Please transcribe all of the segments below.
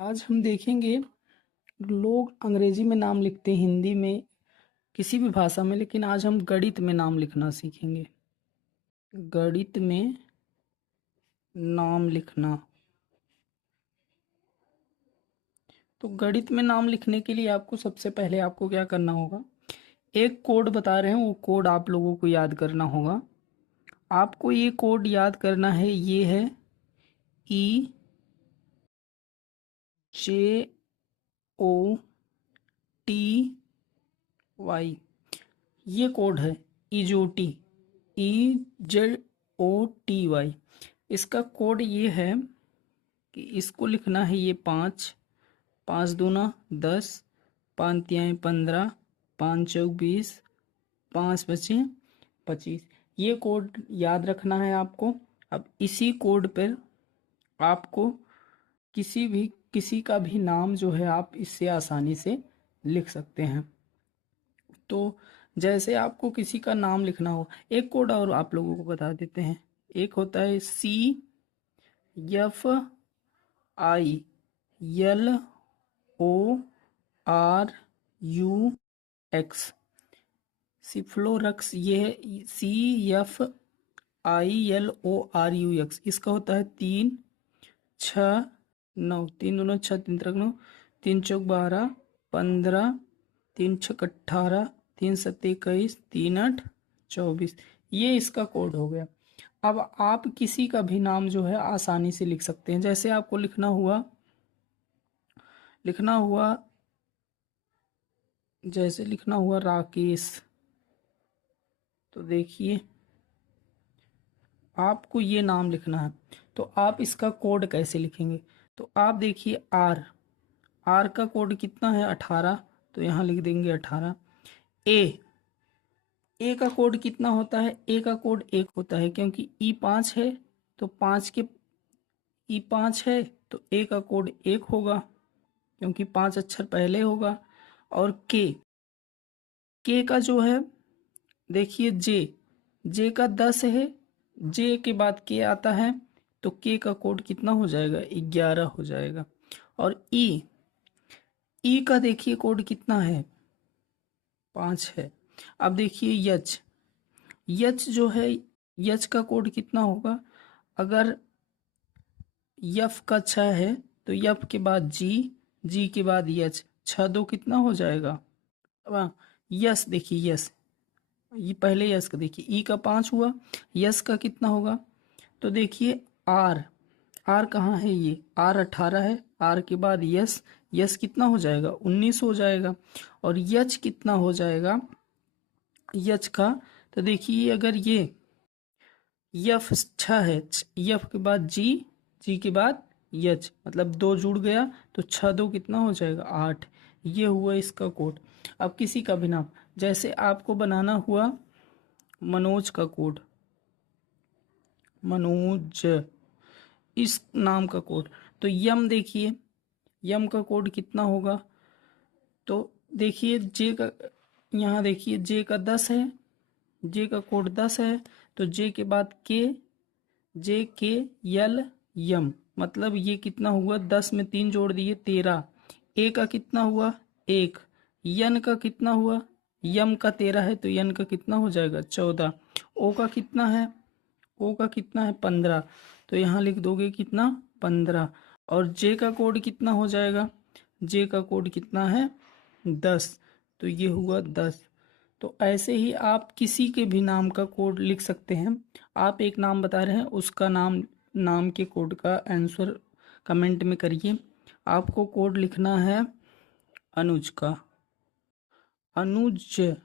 आज हम देखेंगे लोग अंग्रेजी में नाम लिखते हैं, हिंदी में, किसी भी भाषा में, लेकिन आज हम गणित में नाम लिखना सीखेंगे। गणित में नाम लिखना। तो गणित में नाम लिखने के लिए आपको सबसे पहले आपको क्या करना होगा, एक कोड बता रहे हैं, वो कोड आप लोगों को याद करना होगा। आपको ये कोड याद करना है, ये है EJOTY। ये कोड है EJOTY, EJOTY। इसका कोड ये है कि इसको लिखना है, ये 5, 5 दूना 10, 5 तिहाई 15, 5 चौक 20, 5 बचे 25। ये कोड याद रखना है आपको। अब इसी कोड पर आपको किसी का भी नाम जो है आप इससे आसानी से लिख सकते हैं। तो जैसे आपको किसी का नाम लिखना हो, एक कोड और आप लोगों को बता देते हैं। एक होता है CFILORUX, सिफ्लोरक्स। ये है CFILORUX। इसका होता है 3 6 9, 3 दूना 6, 3 त्रिक 9, 3 चौक 12, 15, 3 छक 18, 3 7 21, 3 8 24। ये इसका कोड हो गया। अब आप किसी का भी नाम जो है आसानी से लिख सकते हैं। जैसे आपको लिखना हुआ जैसे लिखना हुआ राकेश, तो देखिए आपको ये नाम लिखना है, तो आप इसका कोड कैसे लिखेंगे। तो आप देखिए आर का कोड कितना है 18, तो यहाँ लिख देंगे 18। ए का कोड कितना होता है, ए का कोड 1 होता है, क्योंकि ई 5 है, तो 5 के ई 5 है, तो ए का कोड 1 होगा, क्योंकि 5 अक्षर पहले होगा। और के का जो है, देखिए जे का 10 है, जे के बाद के आता है, तो के का कोड कितना हो जाएगा, 11 हो जाएगा। और ई का देखिए कोड कितना है, 5 है। अब देखिए यच जो है, यच का कोड कितना होगा, अगर यफ का 6 है, तो यफ के बाद जी के बाद यच, 6 2 कितना हो जाएगा। अब यस, देखिए यस, ये पहले यस का देखिए, ई का 5 हुआ, यस का कितना होगा, तो देखिए आर कहाँ है, ये आर 18 है, आर के बाद यस कितना हो जाएगा, 19 हो जाएगा। और यच कितना हो जाएगा, यच का, तो देखिए अगर ये यफ 6 है, यफ के बाद जी के बाद यच, मतलब 2 जुड़ गया, तो 6 2 कितना हो जाएगा, 8। ये हुआ इसका कोड। अब किसी का भी नाम, जैसे आपको बनाना हुआ मनोज का कोड, मनोज, इस नाम का कोड, तो यम देखिए, यम का कोड कितना होगा, तो देखिए जे का, यहाँ देखिए जे का 10 है, जे का कोड 10 है, तो जे के बाद जे के यल यम, मतलब ये कितना हुआ, 10 में 3 जोड़ दिए 13। ए का कितना हुआ 1, यन का कितना हुआ, यम का 13 है, तो यन का कितना हो जाएगा 14। ओ का कितना है, ओ का कितना है 15, तो यहाँ लिख दोगे कितना 15। और जे का कोड कितना हो जाएगा, जे का कोड कितना है 10, तो ये हुआ 10। तो ऐसे ही आप किसी के भी नाम का कोड लिख सकते हैं। आप एक नाम बता रहे हैं, उसका नाम के कोड का आंसर कमेंट में करिए। आपको कोड लिखना है अनुज का, अनुज,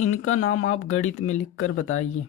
इनका नाम आप गणित में लिखकर बताइए।